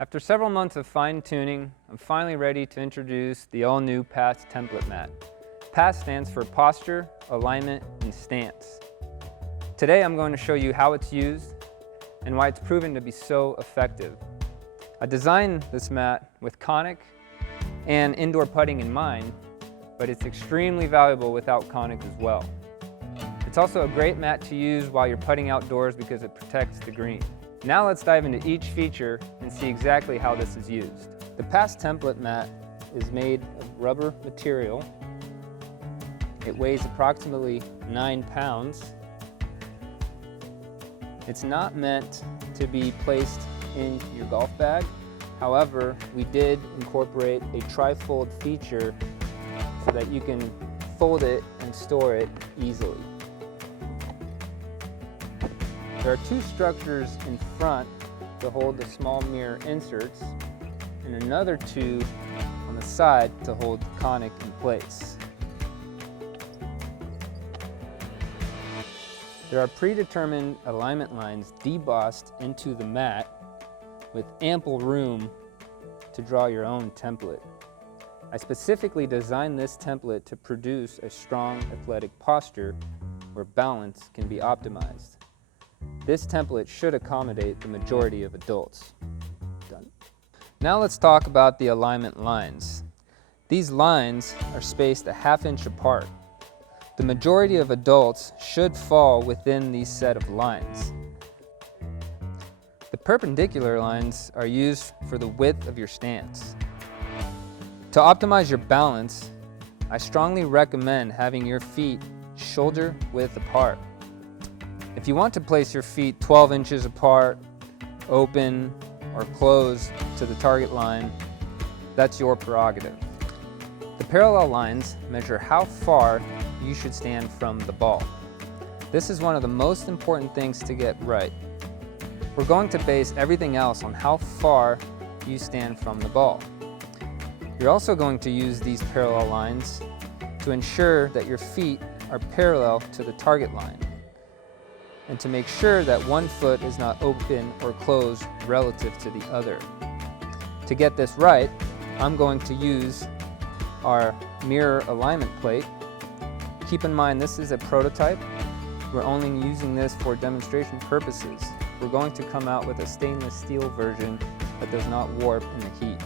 After several months of fine-tuning, I'm finally ready to introduce the all-new PASS template mat. PASS stands for Posture, Alignment, and Stance. Today I'm going to show you how it's used and why it's proven to be so effective. I designed this mat with conic and indoor putting in mind, but it's extremely valuable without conic as well. It's also a great mat to use while you're putting outdoors because it protects the green. Now let's dive into each feature and see exactly how this is used. The PASS template mat is made of rubber material. It weighs approximately 9 pounds. It's not meant to be placed in your golf bag. However, we did incorporate a tri-fold feature so that you can fold it and store it easily. There are two structures in front to hold the small mirror inserts and another two on the side to hold the conic in place. There are predetermined alignment lines debossed into the mat with ample room to draw your own template. I specifically designed this template to produce a strong athletic posture where balance can be optimized. This template should accommodate the majority of adults. Done. Now let's talk about the alignment lines. These lines are spaced a ½ inch apart. The majority of adults should fall within these set of lines. The perpendicular lines are used for the width of your stance. To optimize your balance, I strongly recommend having your feet shoulder width apart. If you want to place your feet 12 inches apart, open, or closed to the target line, that's your prerogative. The parallel lines measure how far you should stand from the ball. This is one of the most important things to get right. We're going to base everything else on how far you stand from the ball. You're also going to use these parallel lines to ensure that your feet are parallel to the target line, and to make sure that one foot is not open or closed relative to the other. To get this right, I'm going to use our mirror alignment plate. Keep in mind this is a prototype. We're only using this for demonstration purposes. We're going to come out with a stainless steel version that does not warp in the heat.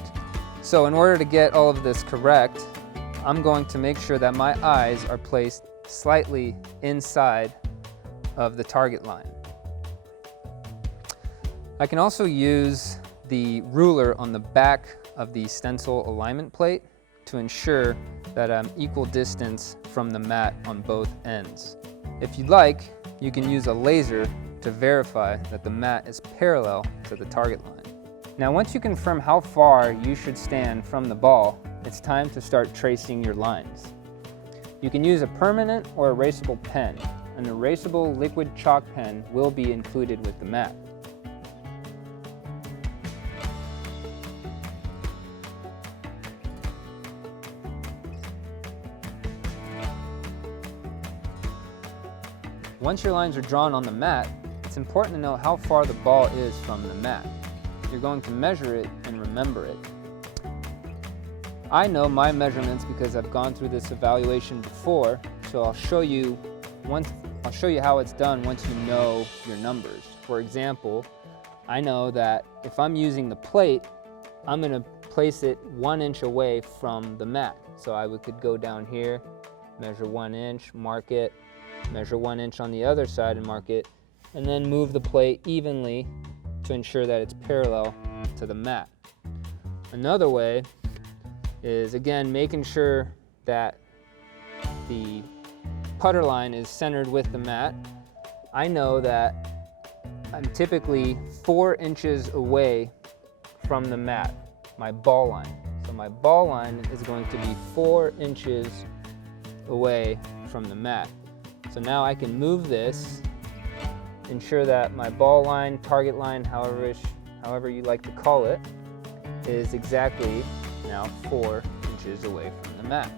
So in order to get all of this correct, I'm going to make sure that my eyes are placed slightly inside of the target line. I can also use the ruler on the back of the stencil alignment plate to ensure that I'm equal distance from the mat on both ends. If you'd like, you can use a laser to verify that the mat is parallel to the target line. Now once you confirm how far you should stand from the ball, it's time to start tracing your lines. You can use a permanent or erasable pen. An erasable liquid chalk pen will be included with the mat. Once your lines are drawn on the mat, it's important to know how far the ball is from the mat. You're going to measure it and remember it. I know my measurements because I've gone through this evaluation before, so I'll show you how it's done once you know your numbers. For example, I know that if I'm using the plate, I'm going to place it 1 inch away from the mat. So I could go down here, measure 1 inch, mark it, measure 1 inch on the other side and mark it, and then move the plate evenly to ensure that it's parallel to the mat. Another way is, again, making sure that the putter line is centered with the mat. I know that I'm typically 4 inches away from the mat, my ball line. So my ball line is going to be 4 inches away from the mat. So now I can move this, ensure that my ball line, target line, however you like to call it, is exactly now 4 inches away from the mat.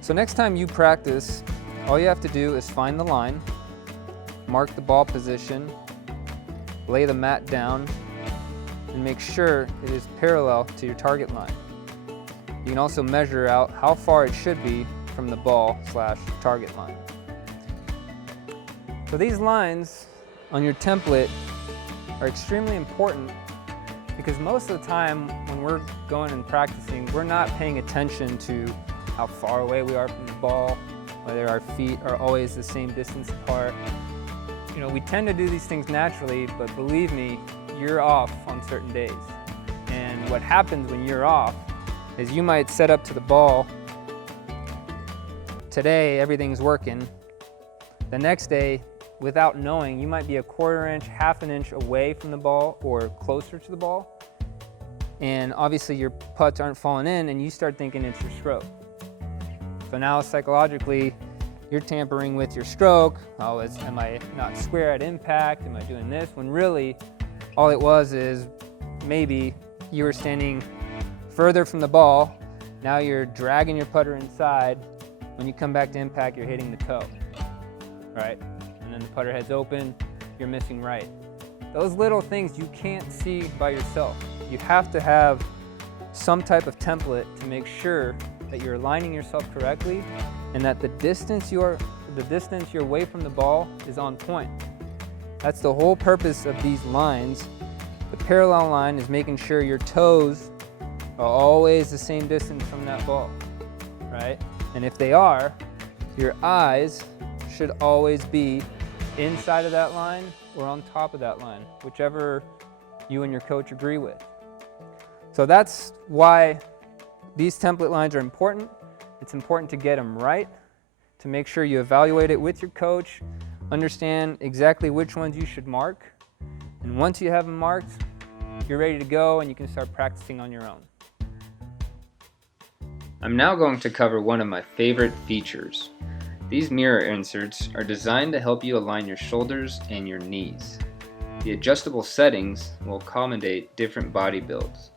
So next time you practice, all you have to do is find the line, mark the ball position, lay the mat down, and make sure it is parallel to your target line. You can also measure out how far it should be from the ball/target line. So these lines on your template are extremely important because most of the time when we're going and practicing, we're not paying attention to how far away we are from the ball, whether our feet are always the same distance apart. You know, we tend to do these things naturally, but believe me, you're off on certain days. And what happens when you're off is you might set up to the ball. Today, everything's working. The next day, without knowing, you might be a quarter inch, half an inch away from the ball or closer to the ball. And obviously your putts aren't falling in and you start thinking it's your stroke. So now psychologically, you're tampering with your stroke. Oh, am I not square at impact? Am I doing this? When really, all it was is maybe you were standing further from the ball. Now you're dragging your putter inside. When you come back to impact, you're hitting the toe, right? And then the putter head's open, you're missing right. Those little things you can't see by yourself. You have to have some type of template to make sure that you're aligning yourself correctly and that the distance you're away from the ball is on point. That's the whole purpose of these lines. The parallel line is making sure your toes are always the same distance from that ball, right? And if they are, your eyes should always be inside of that line or on top of that line, whichever you and your coach agree with. So that's why these template lines are important. It's important to get them right, to make sure you evaluate it with your coach, understand exactly which ones you should mark. And once you have them marked, you're ready to go and you can start practicing on your own. I'm now going to cover one of my favorite features. These mirror inserts are designed to help you align your shoulders and your knees. The adjustable settings will accommodate different body builds.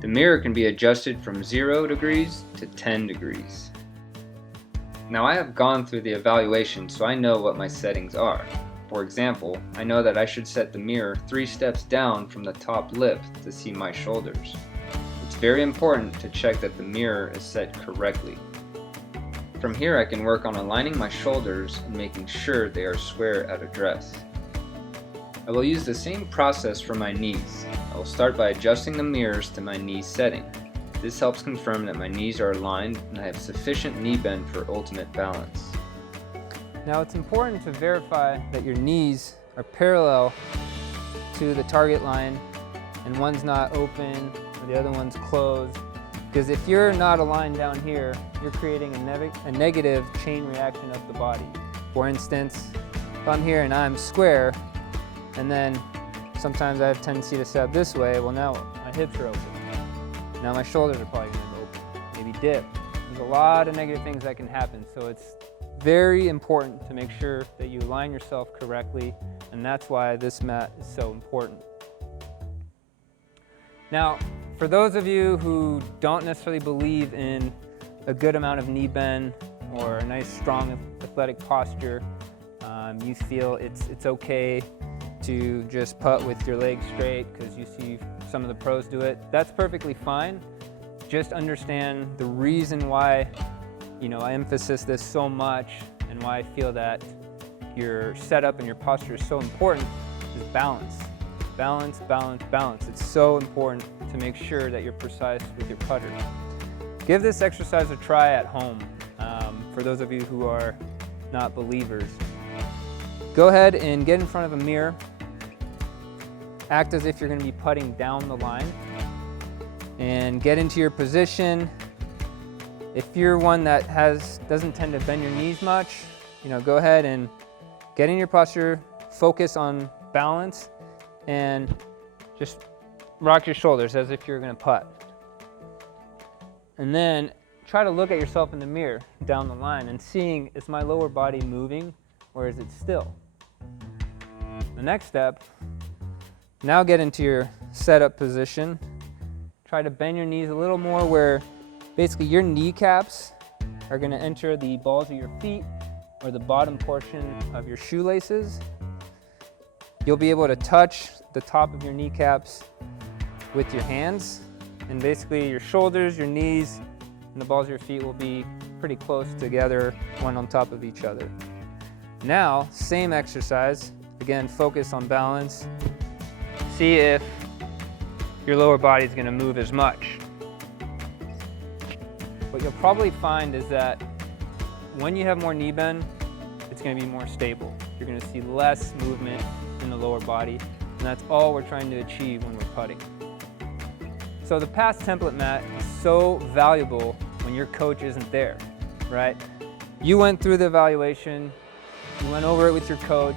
The mirror can be adjusted from 0 degrees to 10 degrees. Now I have gone through the evaluation, so I know what my settings are. For example, I know that I should set the mirror 3 steps down from the top lip to see my shoulders. It's very important to check that the mirror is set correctly. From here I can work on aligning my shoulders and making sure they are square at address. I will use the same process for my knees. I will start by adjusting the mirrors to my knee setting. This helps confirm that my knees are aligned and I have sufficient knee bend for ultimate balance. Now it's important to verify that your knees are parallel to the target line and one's not open or the other one's closed. Because if you're not aligned down here, you're creating a negative chain reaction of the body. For instance, if I'm here and I'm square, and then sometimes I have a tendency to set up this way, well now my hips are open. Now my shoulders are probably going to open, maybe dip. There's a lot of negative things that can happen, so it's very important to make sure that you align yourself correctly, and that's why this mat is so important. Now, for those of you who don't necessarily believe in a good amount of knee bend or a nice strong athletic posture, you feel it's okay to just putt with your legs straight because you see some of the pros do it, that's perfectly fine. Just understand the reason why I emphasize this so much and why I feel that your setup and your posture is so important is balance. Balance, balance, balance. It's so important to make sure that you're precise with your putter. Give this exercise a try at home for those of you who are not believers. Go ahead and get in front of a mirror. Act as if you're going to be putting down the line and get into your position. If you're one that doesn't tend to bend your knees much, go ahead and get in your posture, focus on balance, and just rock your shoulders as if you're going to putt. And then try to look at yourself in the mirror down the line and seeing, is my lower body moving or is it still? The next step, now get into your setup position. Try to bend your knees a little more where basically your kneecaps are going to enter the balls of your feet or the bottom portion of your shoelaces. You'll be able to touch the top of your kneecaps with your hands, and basically your shoulders, your knees, and the balls of your feet will be pretty close together, one on top of each other. Now, same exercise. Again, focus on balance. See if your lower body is going to move as much. What you'll probably find is that when you have more knee bend, it's going to be more stable. You're going to see less movement in the lower body, and that's all we're trying to achieve when we're putting. So the pass template mat is so valuable when your coach isn't there, right? You went through the evaluation, you went over it with your coach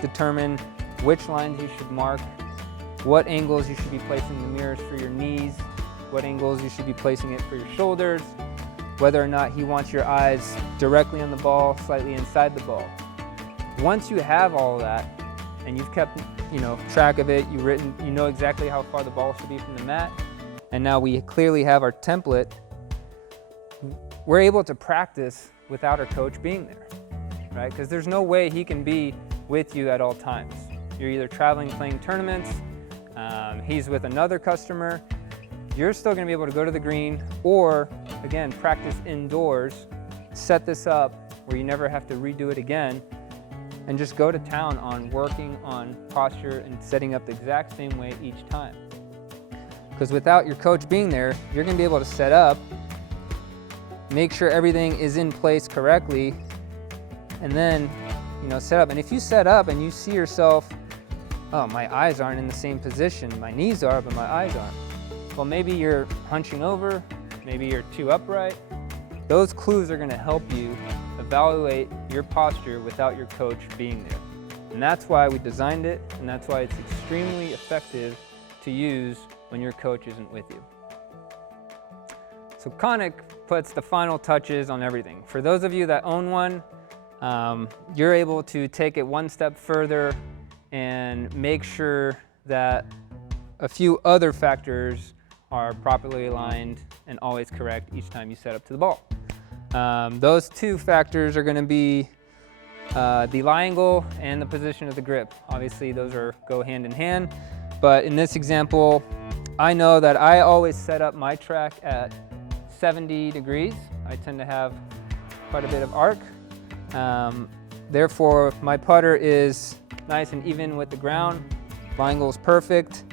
determined which lines you should mark, what angles you should be placing the mirrors for your knees, what angles you should be placing it for your shoulders, whether or not he wants your eyes directly on the ball, slightly inside the ball. Once you have all of that, and you've kept track of it, you know exactly how far the ball should be from the mat, and now we clearly have our template, we're able to practice without our coach being there, right? Because there's no way he can be with you at all times. You're either traveling, playing tournaments, he's with another customer, you're still gonna be able to go to the green, or again, practice indoors, set this up where you never have to redo it again, and just go to town on working on posture and setting up the exact same way each time. Because without your coach being there, you're gonna be able to set up, make sure everything is in place correctly, and then set up. And if you set up and you see yourself, oh, my eyes aren't in the same position, my knees are, but my eyes aren't. Well, maybe you're hunching over, maybe you're too upright. Those clues are gonna help you evaluate your posture without your coach being there. And that's why we designed it, and that's why it's extremely effective to use when your coach isn't with you. So Conic puts the final touches on everything. For those of you that own one, you're able to take it one step further and make sure that a few other factors are properly aligned and always correct each time you set up to the ball. Those two factors are going to be the lie angle and the position of the grip. Obviously, those go hand in hand, but in this example, I know that I always set up my track at 70 degrees. I tend to have quite a bit of arc. Therefore, my putter is nice and even with the ground. Lie angle is perfect.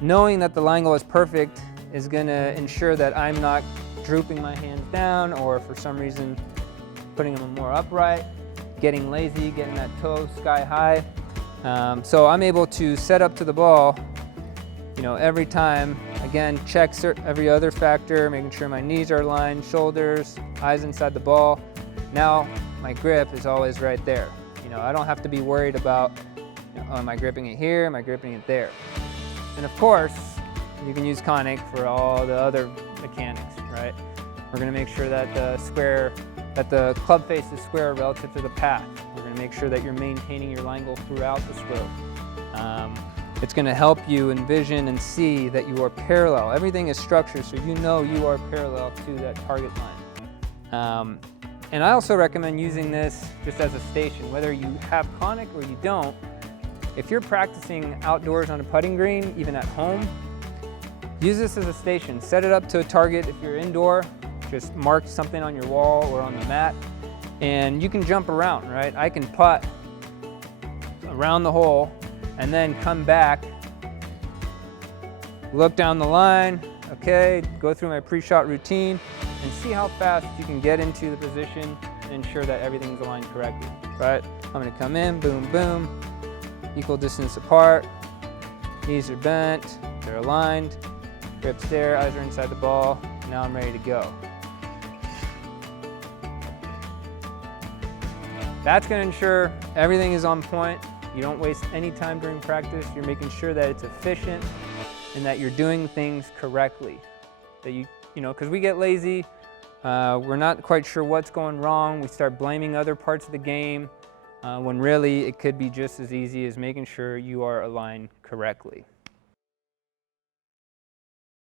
Knowing that the lie angle is perfect is going to ensure that I'm not drooping my hands down, or for some reason putting them more upright, getting lazy, getting that toe sky high. So I'm able to set up to the ball, every time. Again, check every other factor, making sure my knees are aligned, shoulders, eyes inside the ball. Now my grip is always right there. I don't have to be worried about, oh, am I gripping it here? Am I gripping it there? And of course, you can use Conic for all the other mechanics, right? We're going to make sure that the club face is square relative to the path. We're going to make sure that you're maintaining your lie angle throughout the stroke. It's going to help you envision and see that you are parallel. Everything is structured, so you are parallel to that target line. And I also recommend using this just as a station, whether you have Conic or you don't. If you're practicing outdoors on a putting green, even at home, use this as a station. Set it up to a target. If you're indoor, just mark something on your wall or on the mat, and you can jump around, right? I can putt around the hole and then come back, look down the line, okay, go through my pre-shot routine, and see how fast you can get into the position and ensure that everything's aligned correctly, right? I'm gonna come in, boom, boom, equal distance apart, knees are bent, they're aligned, grip's there, eyes are inside the ball, now I'm ready to go. That's gonna ensure everything is on point. You don't waste any time during practice. You're making sure that it's efficient and that you're doing things correctly. That because we get lazy, we're not quite sure what's going wrong. We start blaming other parts of the game when really it could be just as easy as making sure you are aligned correctly.